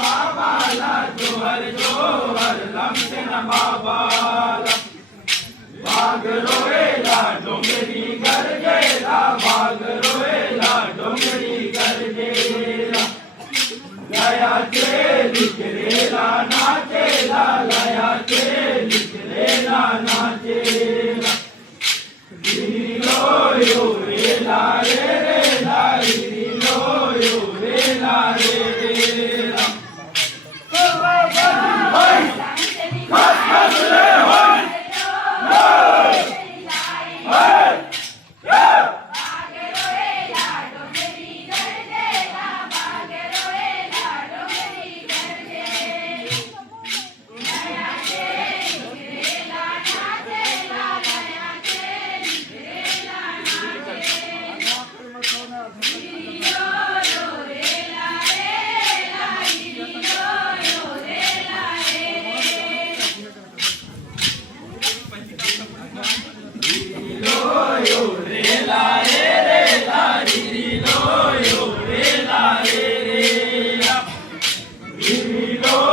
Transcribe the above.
बाबाला जोहर जोहर लमसण बाबाला वाघ रोएला डोंगरी गरजेला वाघ रोएला डोंगरी गरजेला लयाचे लिखलेला नाचेला लयाचे लिखलेला नाचेला हिरो यो रेला रे रेला हिरो यो रेला रे रेला Hero